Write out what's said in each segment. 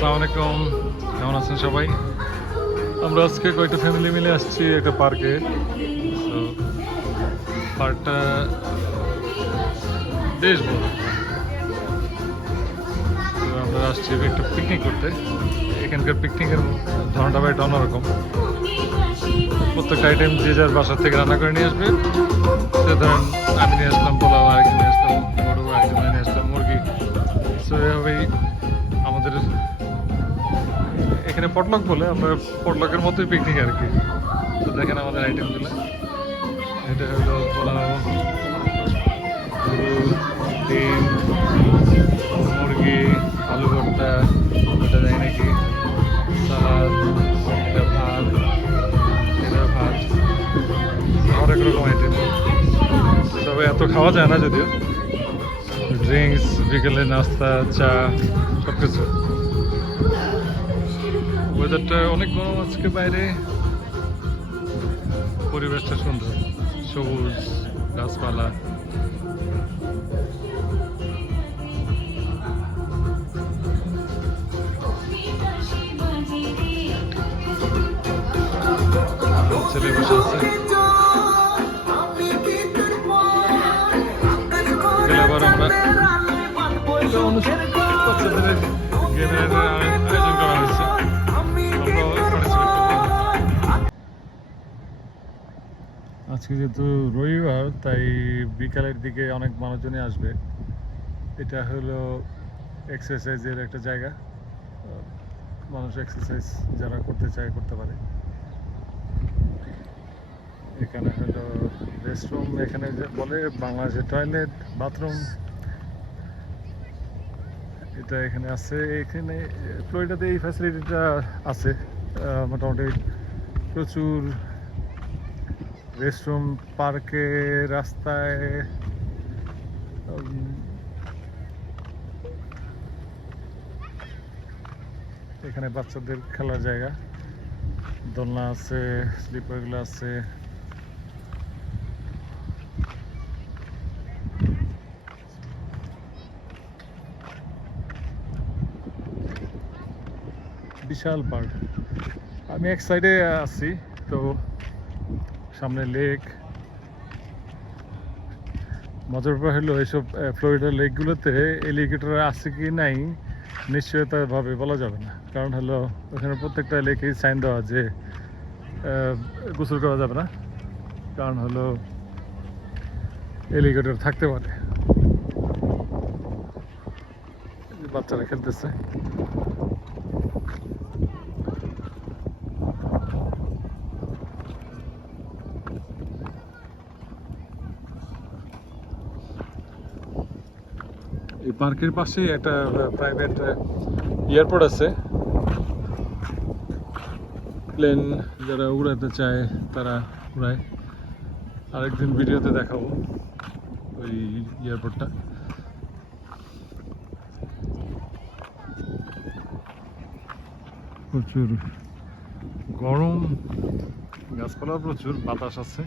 আসসালামু আলাইকুম, কেমন আছেন সবাই? আমরা আজকে কয়েকটা ফ্যামিলি মিলে আসছি একটা পার্কে। তো পার্কটা বেশ বড়। তো আমরা আসছি একটা পিকনিক করতে। এখানকার পিকনিকের ধরনটা বা একটা অন্যরকম। প্রত্যেকটা আইটেম যে যার বাসার থেকে রান্না করে নিয়ে আসবে। তো ধরেন আমি নিয়ে আসলাম পোলাও, আরেকজন নিয়ে আসলাম গরু, আরেকজন নিয়ে আসলাম মুরগি। সো এভাবেই আমাদের এখানে পটলক বলে, আমরা পটলকের মতোই পিকনিক আর কি। তো দেখেন আমাদের আইটেমগুলো, এটা হলো পোলাও, গরু, ডিম, মুরগি, আলু ভর্তা, ওটা দেয় নাকি সালাদ, এটা ভাত, এটা ভাত, অনেক রকম আইটেম। তবে এত খাওয়া যায় না যদিও। ড্রিঙ্কস, বিকেলে নাস্তা, চা, সব কিছু। ওয়েদারটা অনেক গরম আজকে বাইরে, পরিবেশটা সুন্দর, সবুজ গাছপালা। ছেলে বসে আছে, আবার আমরা বাচ্চাদের গেমের আয়োজন করা হয়েছে, আজকে যেহেতু রবিবার তাই বিকালের দিকে অনেক মানুষজনই আসবে। এটা হলো এক্সারসাইজের একটা জায়গা, মানুষ এক্সারসাইজ যারা করতে চায় করতে পারে। এখানে হলো রেস্টরুম, এখানে যে বলে বাংলাদেশের টয়লেট, বাথরুম, এটা এখানে আছে। এখানে ফ্লোরিডাতে এই ফ্যাসিলিটিটা আছে। মোটামুটি প্রচুর রেস্টরুম, পার্কে, রাস্তায়, এখানে বাচ্চাদের খেলার জায়গা, দোলনা আছে, স্লিপারগুলো আছে। বিশাল পার্ক। আমি এক সাইডে আছি, তো সামনে লেক। মজার ব্যাপার হলো এইসব ফ্লোরিডা লেকগুলোতে এলিগেটর আছে কি নাই নিশ্চয়তাভাবে বলা যাবে না, কারণ হলো ওখানে প্রত্যেকটা লেকেই সাইন দেওয়া যে গোসল করা যাবে না, কারণ হলো এলিগেটর থাকতে পারে। বাচ্চারা খেলতেছে। এই পার্কের পাশে একটা প্রাইভেট এয়ারপোর্ট আছে। প্লেন যারা উড়াতে চায় তারা উড়ায়। আরেকদিন ভিডিওতে দেখাবো ওই এয়ারপোর্টটা। প্রচুর গরম, গাছপালা প্রচুর, বাতাস আছে।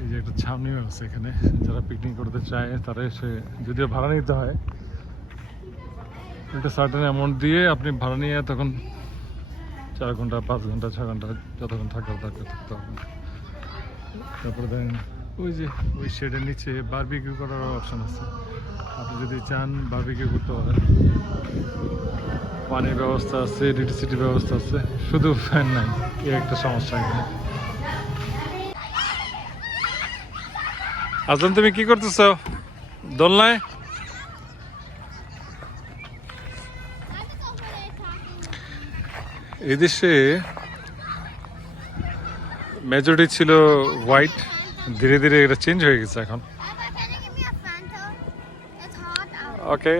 এই যে একটা ছাউনিও আছে এখানে, যারা পিকনিক করতে চায় তারা এসে, যদিও ভাড়া নিতে হয়, একটা সার্টেন অ্যামাউন্ট দিয়ে আপনি ভাড়া নিয়ে তখন 4 ঘন্টা, 5 ঘন্টা, 6 ঘন্টা যতক্ষণ থাকতে হবে। তারপরে দেখেন ওই শেডের নিচে বারবিকিউ করার অপশন আছে। আপনি যদি চান বারবিকিউ করতে পারেন। পানির ব্যবস্থা আছে, ইলেকট্রিসিটির ব্যবস্থা আছে, শুধু ফ্যান নাই, এই একটা সমস্যা এখানে। আজম, তুমি কি করতেছ দোলনায়? এই দেশে মেজরিটি ছিল হোয়াইট, ধীরে ধীরে এটা চেঞ্জ হয়ে গেছে এখন। ওকে,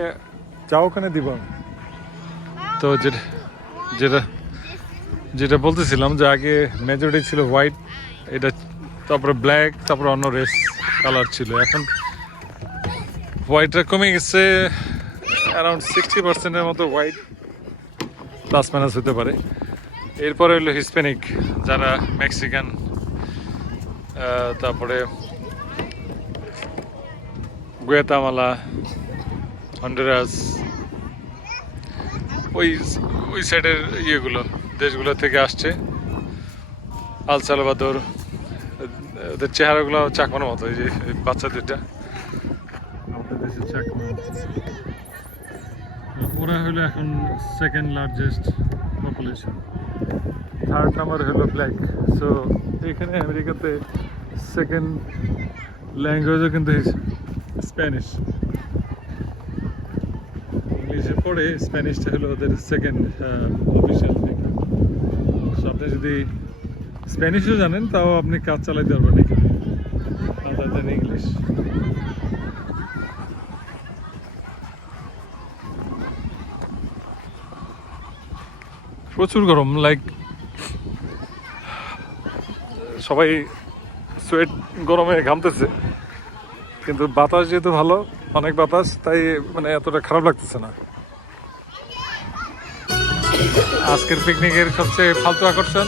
যাও, ওখানে দিব। তো যেটা যেটা বলতেছিলাম যে আগে মেজরিটি ছিল হোয়াইট, এটা তারপরে ব্ল্যাক, তারপরে অন্য রেস কালার ছিল। এখন হোয়াইটটা কমে গেছে, অ্যারাউন্ড 60%-এর মতো হোয়াইট, প্লাস মাইনাস হতে পারে। এরপরে হলো হিসপ্যানিক, যারা মেক্সিকান, তারপরে গুয়াতামালা, হন্ডুরাস, ওই ওই সাইডের ইয়েগুলো দেশগুলো থেকে আসছে। আল সালভাদোর, ওদের চেহারাগুলো চাকমার মতো, এই যে বাচ্চা দুটা আমাদের দেশের চাকমার মতো। ওরা হলো এখন second largest population, third number হলো ব্ল্যাক। সো এখানে আমেরিকাতে সেকেন্ড ল্যাঙ্গুয়েজও কিন্তু স্প্যানিশ। ইংলিশে পড়ে স্প্যানিশটা হলো ওদের সেকেন্ড অফিসিয়াল ল্যাঙ্গুয়েজ। সো আপনি যদি স্প্যানিশও জানেন তাও আপনি কাজ চালাইতে পারবেন এখানে, আদার দেন ইংলিশ। প্রচুর গরম, লাইক সবাই সোয়েট গরমে ঘামতেছে, কিন্তু বাতাস যেহেতু ভালো, অনেক বাতাস, তাই মানে এতটা খারাপ লাগতেছে না। আজকের পিকনিকের সবচেয়ে ফালতু আকর্ষণ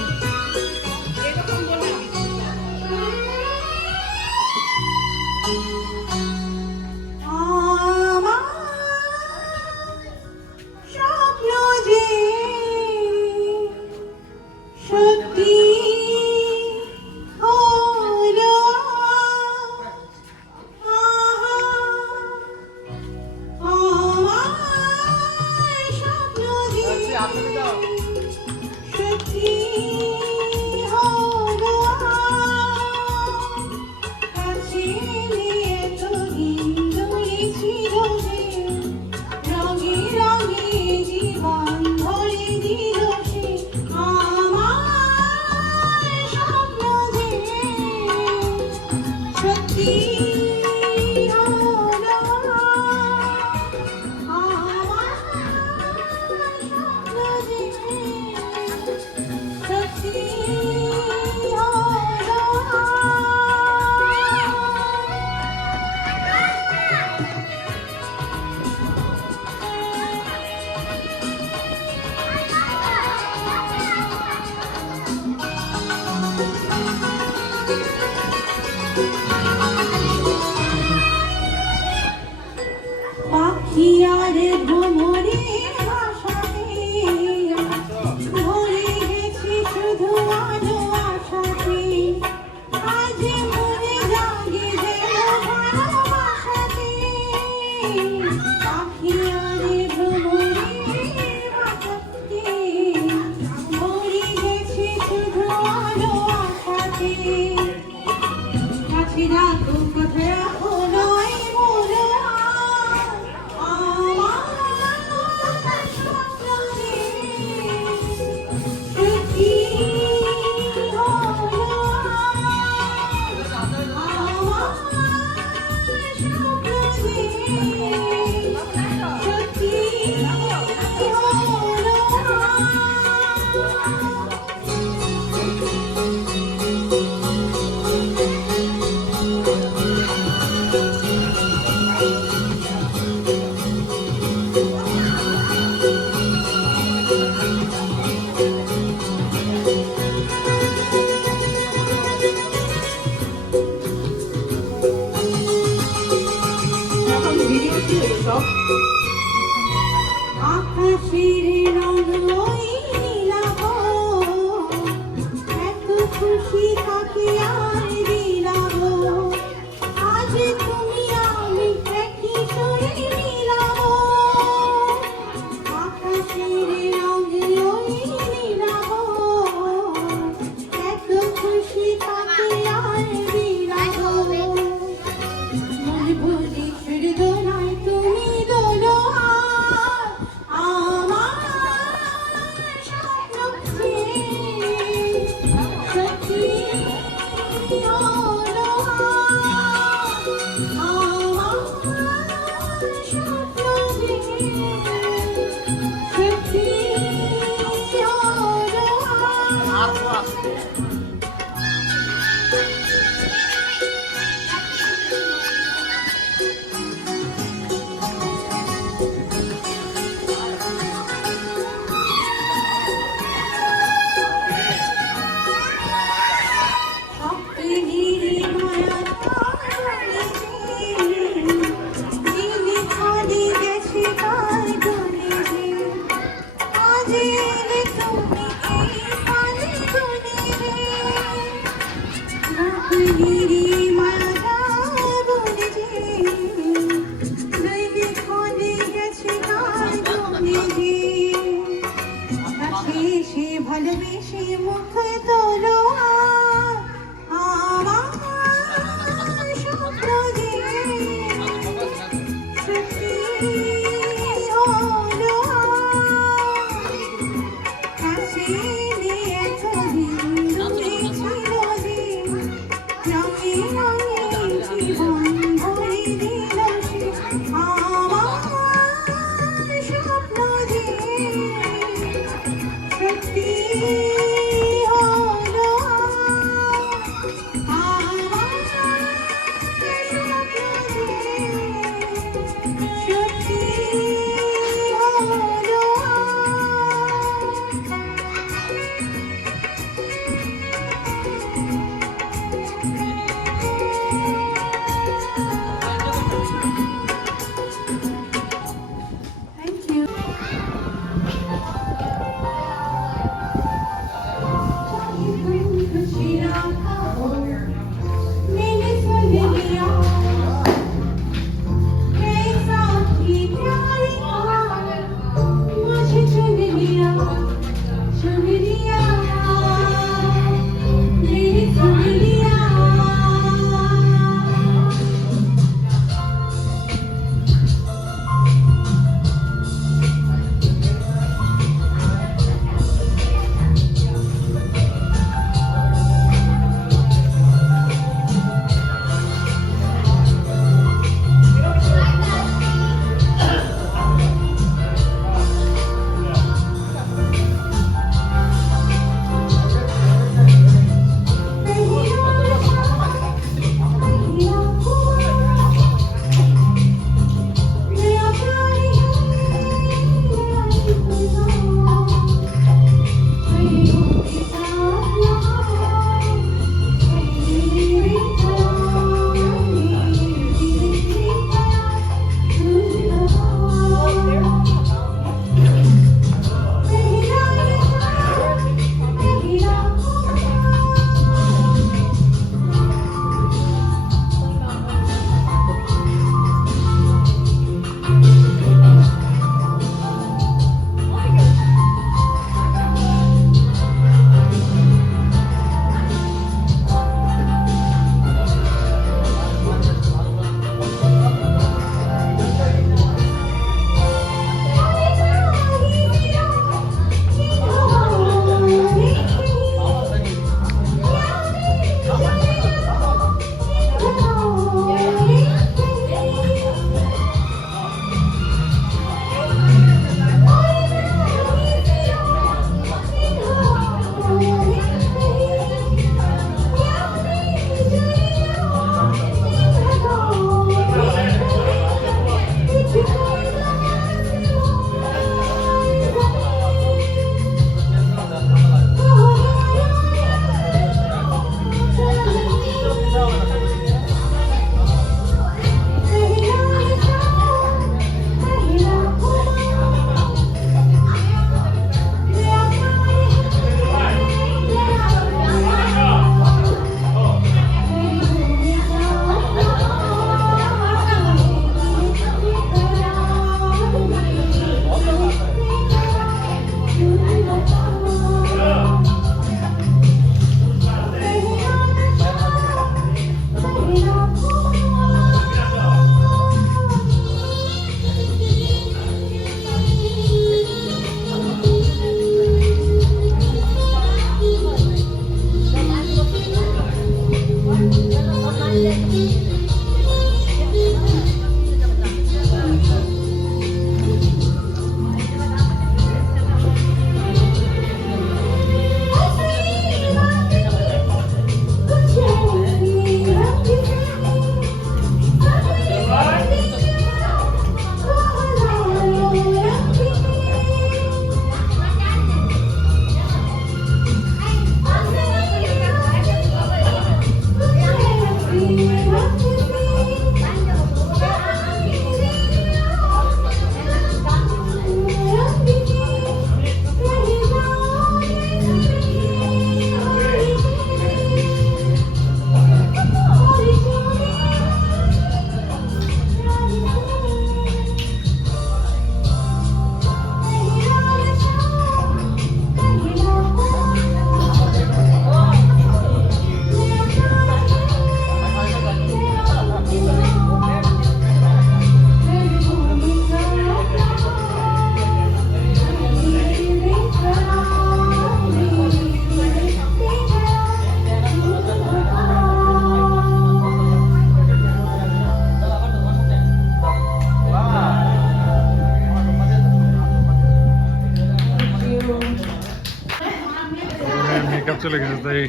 তাই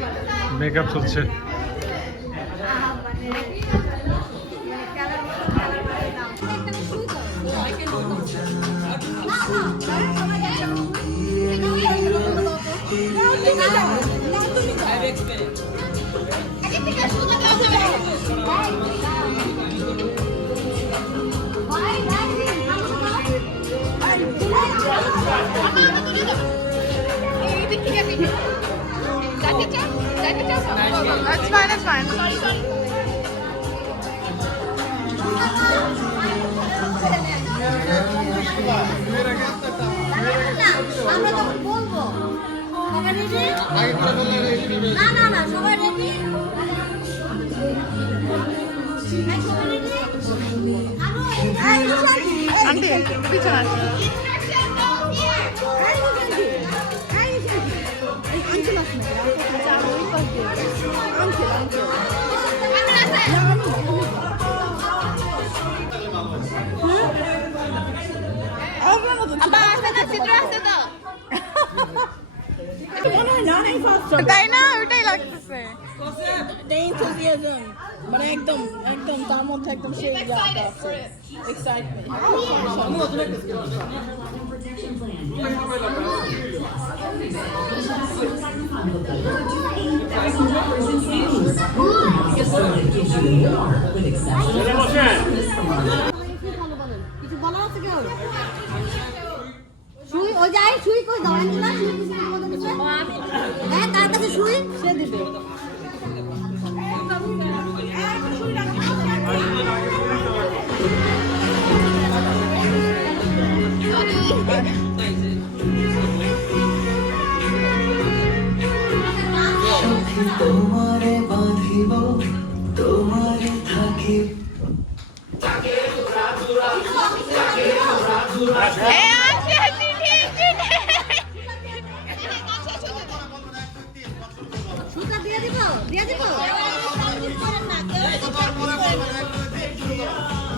মেকআপ চলছে। That's fine, that's fine. আমরা তখন বলবো সবাই রেডি? না না না সবাই রেডি? সবাই রেডি? Auntie, পিছনে আসো। তাই না, ওটাই লাগতেছে। মানে একদম একদম তার মধ্যে একদম সেই জায়গা আছে এক্সাইটমেন্ট কিছু বলার আছে কেউ? সুই ওই যাই সুই কই দাও না সুই কিছু বলতে দিছে? হ্যাঁ কার কাছে সুই সে দিবে। তোমারে বাঁধিব তোমারে থাকিব সুতা দিয়ে দিব দিয়ে দিব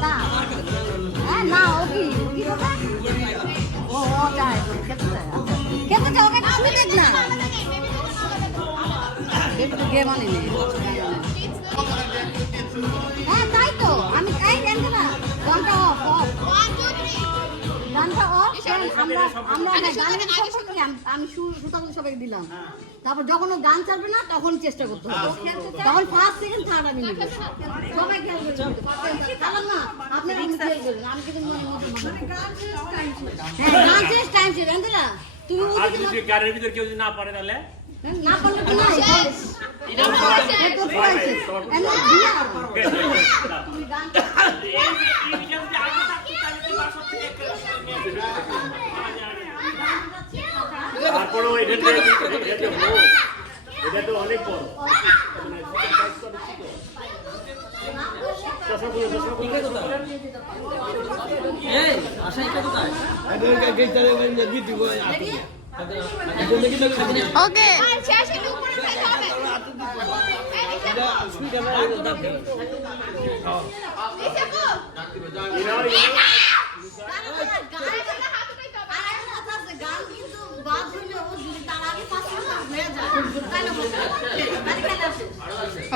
না হ্যাঁ না ও কি কথা ও চাই খেতে চাই খেতে চাও কেন আমি দেখ না একটু গেম আনি হ্যাঁ তাই তো আমি তাই জানতো না গানটা অফ গানটা অফ আমরা আমরা আমি সুতাগুলো সবাইকে দিলাম তারপর যখন ও গান চালবে না তখন চেষ্টা করতে হবে তখন ফার্স্ট সেকেন্ড থার্ড আমি নিব সবাই খেয়াল করবেন না আপনি খেয়াল করবেন আমি কিন্তু মনে হ্যাঁ গান শেষ টাইম শেষ জানতো না তুমি ওই গানের ভিতর কেউ যদি না পারে তাহলে না পারলে তো নাই এটা তো পড়াইছে এমন দিয়া তুমি গান তারপরেও এটা তো অনেক বড় ওকে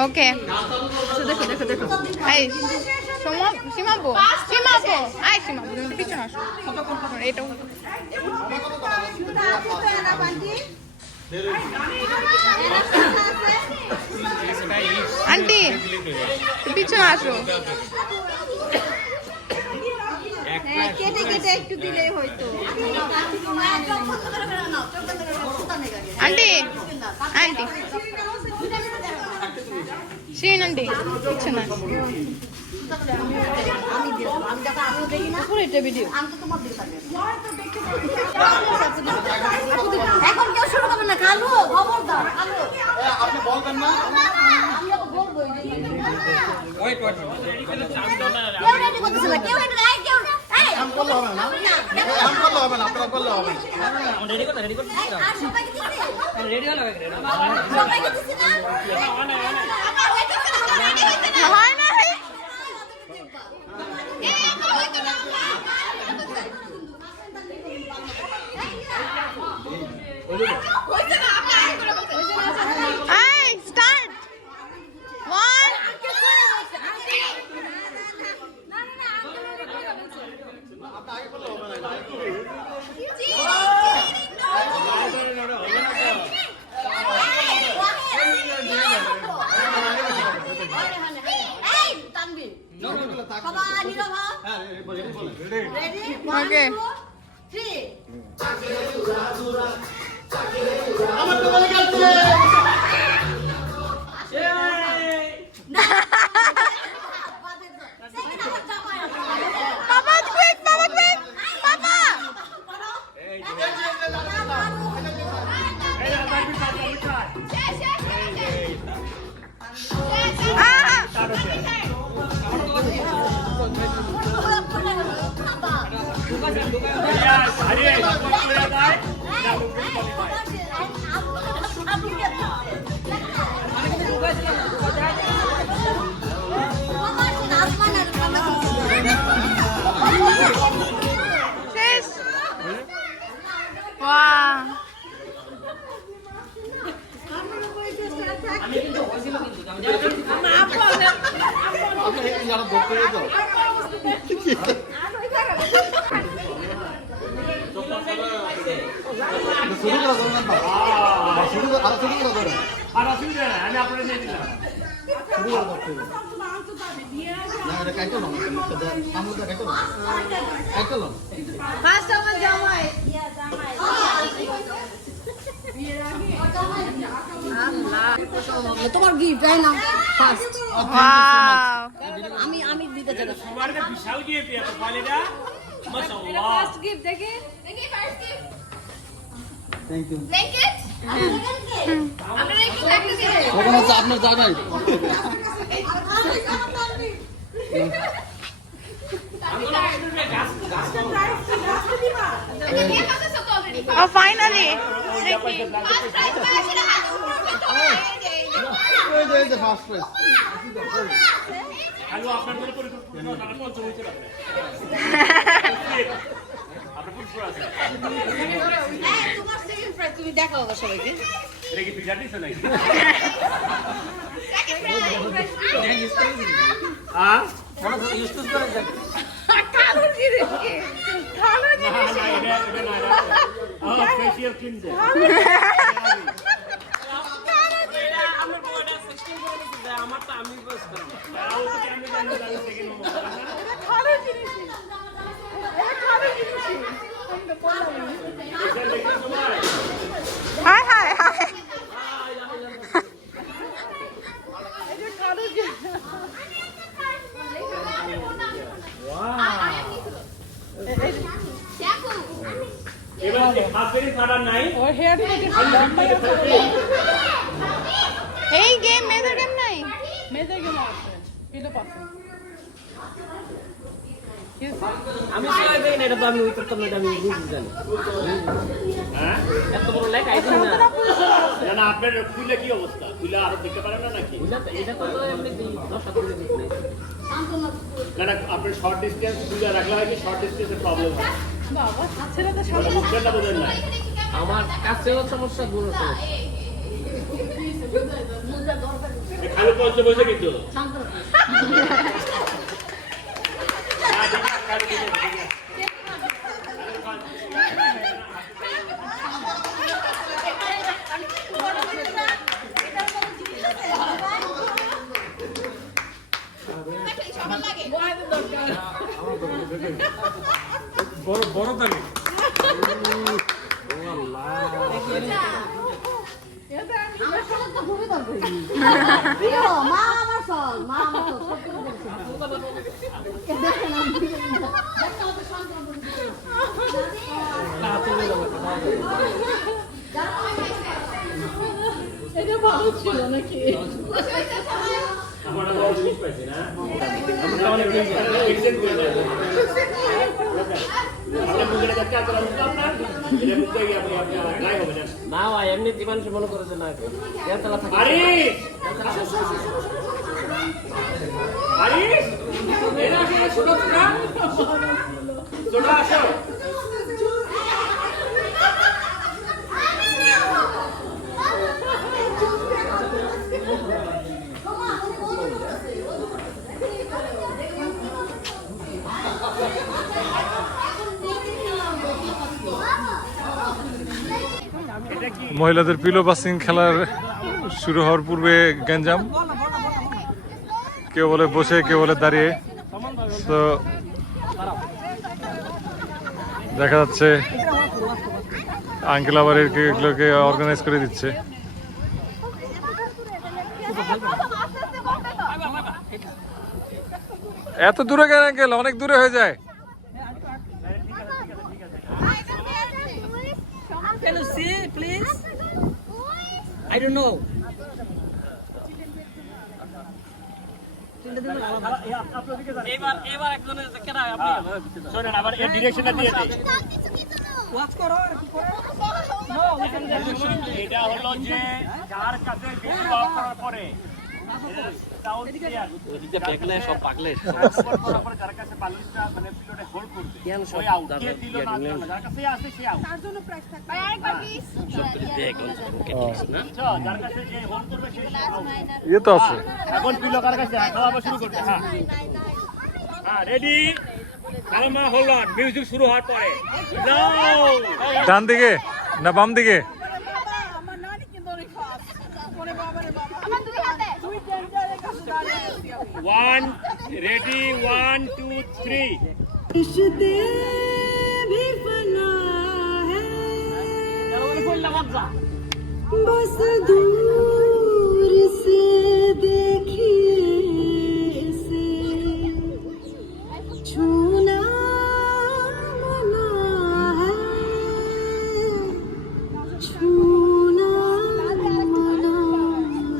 ওকে দেখো দেখো দেখো এই সীমাবো আই সীমাবো তুমি পিছনে আসো এটাও আন্টি পিছনে আসো কেটে কেটে একটু দিলেই হয়তো আন্টি আন্টি শিরিন আন্টি পিছনে এখন কেউ শুরু করবে না কালু খবরদার কালু আপনি বলবেন না কেউ রেডি করতেছে না কেউ রেডি নাই কেউ আম করলে হবে না আম করলে হবে না আপনারা করলে হবে আর সবাইকে দিছি সবাইকে দিছি না হয় না আপনি আগে করলে হবে না এই তানবীর সবাই নীরব হও হ্যাঁ বলেন রেডি Okay. 1 2 3 আমার তো বলে গেছে Papa, quick, Papa, quick, Papa. আরে করে দেয় Sis. Wow. আপনি যারা ধরতে যেত শুরু করা ধরবেন না শুরু করা ধরেন আর অসুবিধা নাই আমি আপনাদের নিয়ে দিলাম শুরু করা ধরতে না এটা কাইটো না আমরা কাইটো না কাইটো না ফার্স্ট আমার জামাই তোমার গিফট তাই না ফার্স্ট Wow. আমি দিতে চাই সবার কাছে বিশাল গিয়ে পেয়ে তো ফালেটা মাশাআল্লাহ ফার্স্ট গিফট দেখি থ্যাংক ইউ Blanket? আপনারা একটু blanket দিন। কখন আছে আপনার জায়গায় Oh, finally. এই যে ফার্স্ট প্রাইজ হ্যালো আপনাদের পরিকল্পনা তারা পঞ্চম হইতে পারে আপনার পুরো আছে তোমার সেকেন্ড প্রাইজ তুমি দেখাও সবাইকে এটা কি পিজা দিছ নাকি হ্যাঁ কালো জিনিস কি? কালো জিনিস। না এটা না এটা ফেশিয়াল ক্রিম দে কালো জিনিস। কালো জিনিস। High high high. এটা কালো জিনিস। এবার হাফেরি ছাড়া নাই ওর হেয়ার এই গেম মেজর গেম নাই। মেজে গেম আছে পিলো পাচ্ছে আমি সবাই দেখি না, এটা তো আমি ওই করতাম না, এটা আমি বুঝতে জানি। হ্যাঁ এত বড় লেখ আইছি না। না না আপনার খুলে কি অবস্থা খুলে আরো দেখতে পারেন না নাকি এটা তো এমনি 10 করে দিই নাই। না না আপনার শর্ট ডিসটেন্স খুলে রাখলে হয় কি শর্ট ডিসটেন্সের প্রবলেম হয় বাবা ছেলে তো সব বুঝছেন না বোঝেন না আমার কাছেও সমস্যা দূর হচ্ছে। খালি পঞ্চ বসে কিন্তু বড় থাকে খুবই দরকারি মা আমার সব মা আমার সব দেখেন এটা ভালো ছিল নাকি আমরা বড় জিনিস পাইছি না আমরা অনেক এক্সচেঞ্জ করে দেব আমরা বুঝলে দেখতে আপনারা বুঝলাম না এটা বুঝতে গিয়ে আপনি গায় হবে না না ভাই এমনি জীবন সে মনে করে যে না এতলা থাকে। আরে আরে এরা কি ছোট ছোট আসো মহিলাদের পিলো পাসিং খেলার শুরু হওয়ার পূর্বে গ্যাঞ্জাম, কেউ বলে বসে কেউ বলে দাঁড়িয়ে। তো দেখা যাচ্ছে আঙ্কেল আবার এগুলোকে অর্গানাইজ করে দিচ্ছে। এত দূরে কেন আঙ্কেল? অনেক দূরে হয়ে যায়। Can you see, please? I don't know. এবার একজনের কেনা আপনি শোনেন আবার এর ডিরেকশনটা দিয়ে দিই। ওয়াচ করো আর কি করো। এটা হলো যে যার কাছে বেশি লক করার পরে সাউন্ড ক্লিয়ার ওদিকে দেখলে সব পাগলে তারপরে যার কাছে বালিশটা মানে পিলোটা হোল্ড করবে ওই আউট কে দিল না দিল না, যার কাছে আছে সে আউট। তার জন্য প্রাইস থাকবে। ভাই আরেকবার প্লিজ। যার কাছে যে হোল্ড করবে সে আউট। ইয়ে তো আছে। এখন পিলো কার কাছে খাওয়া শুরু করতে। হ্যাঁ হ্যাঁ ready Salma hold on, music শুরু হওয়ার পরে যাও। ডান দিকে না বাম দিকে? আমার নানি কিন্তু অনেক ফাস্ট ওরে বাবা রে বাবা আমার দুই হাতে। তুই ডেঞ্জারের কাছে দাঁড়িয়ে আছিস আমি 1 রেডি 1 2 3 बस दूर से देखिए इसे, छूना मना है, छूना मना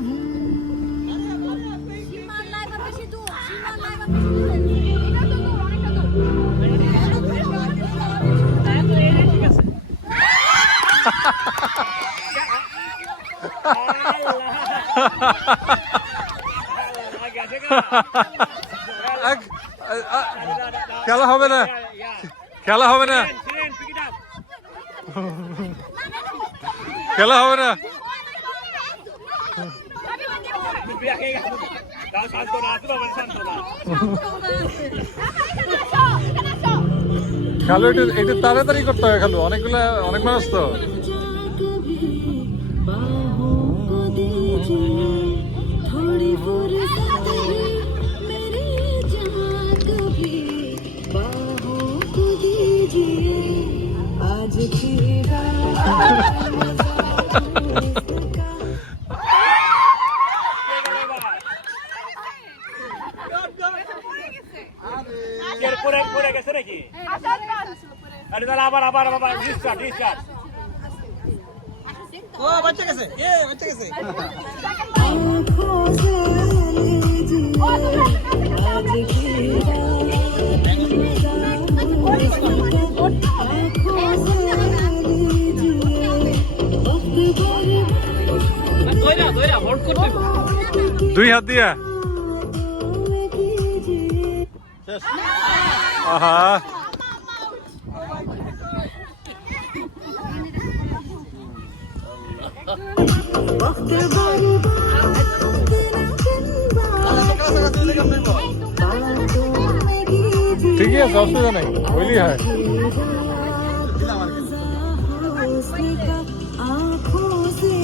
है। সীমার লাগা বেশি দূর, সীমার লাগা বেশি দূর। এটা তো দূর, অনেকটা দূর। খেলা হবে না, খেলা হবে না, খেলা হবে না। খেলো একটু একটু তাড়াতাড়ি করতে হবে। খেলো অনেকগুলা, অনেক মানুষ তো। बाहों को दीजिए थोड़ी फुर्सत भी, मेरी जान कभी बाहों को दीजिए, आज की रात পরে গেছে নাকি? আরে তাহলে আবার আবার আবার রিস্টার্ট রিস্টার্ট। ও বাচ্চা গেছে বাচ্চা গেছে आँखों से लीजिए, आज की आँखों से लीजिए, वक्त ধইরা ধইরা হোল্ড করতে দুই হাত দিয়া। আহা ঠিকই আছে, অসুবিধা নেই, হইলেই হয়। आँखों से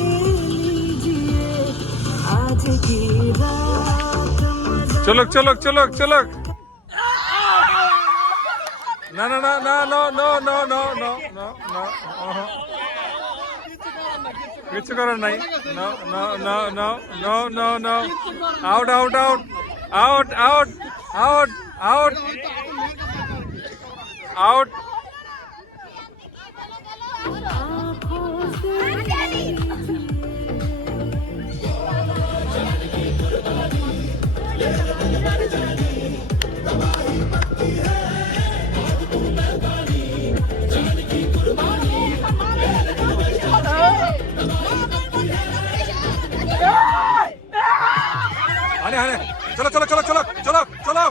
लीजिए, आज की रात চলক চলক চলক চলক। না না না না no no no no no no no, কিছু করার নাই। No no no no no no no, out out out out out out out out. আরে আরে চলো চলো চলো চলো চলো চলো।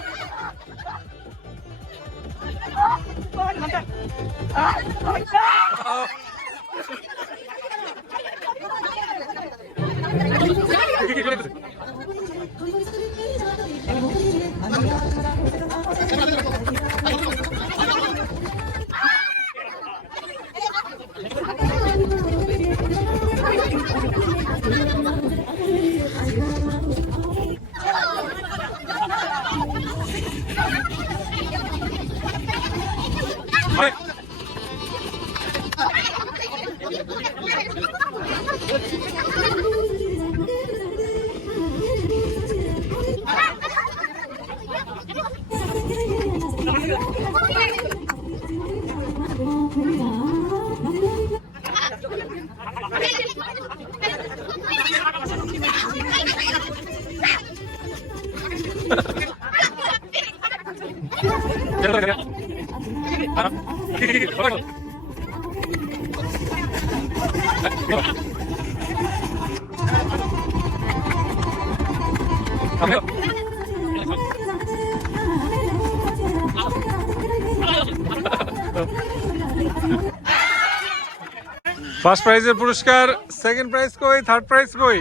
ফার্স্ট প্রাইজের পুরস্কার, সেকেন্ড প্রাইজ কই, থার্ড প্রাইজ কই?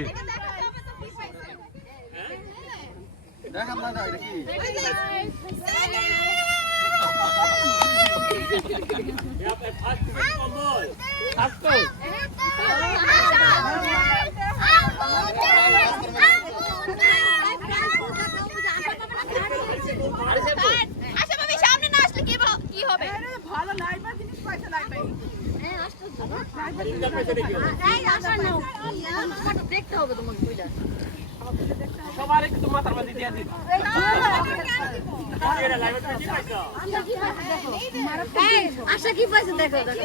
দেখ আমরা না এটা কি আশা ভাবি সামনে না আসলে কি হবে? ভালো লাইবার জিনিস পয়সা লাগবে। দেখতে হবে তোমাকে বুঝলা সবার একটু মাথার মধ্যে দিয়ে দিন আশা কি পাইছে দেখো দেখো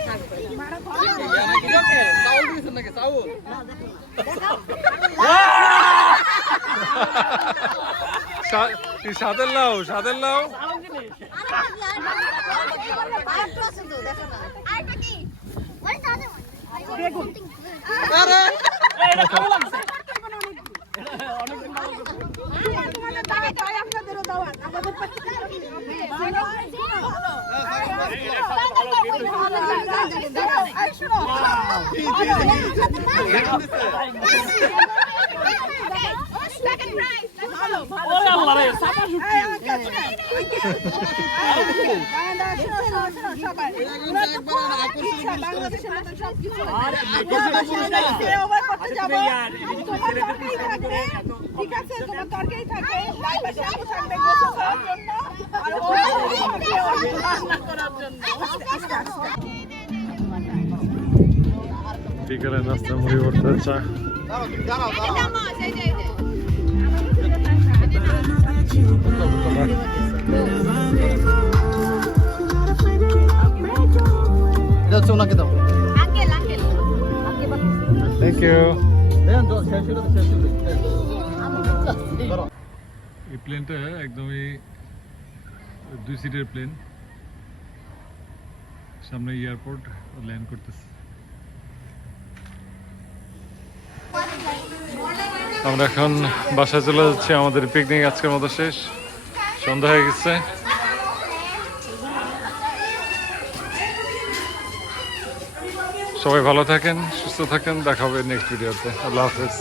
থাকবে চাউল দিয়েছেন নাকি চাউল সাদের লাও, সাদের লাও। আরেকটা কি? আপনাদেরও দাওয়াত আমাদের ওরে আল্লাহ রে সাপা শুটকি ঠিক আছে তোমার তরকারি থাকে লাইবার শ্যাম্পু থাকবে গোসল করার জন্য আর রান্না করার জন্য বিকেলে নাস্তা মুড়ি ভর্তা চা। দাঁড়াও এটা হচ্ছে ওনাকে দাও থ্যাংক ইউ। দেন তো শেষ হলো করো এই প্লেনটা একদমই 2 সিটের প্লেন, সামনে এয়ারপোর্ট, ল্যান্ড করতেছে। আমরা এখন বাসায় চলে যাচ্ছি, আমাদের পিকনিক আজকের মতো শেষ, সন্ধ্যা হয়ে গেছে। সবাই ভালো থাকেন, সুস্থ থাকেন, দেখা হবে নেক্সট ভিডিওতে। আল্লাহ হাফেজ।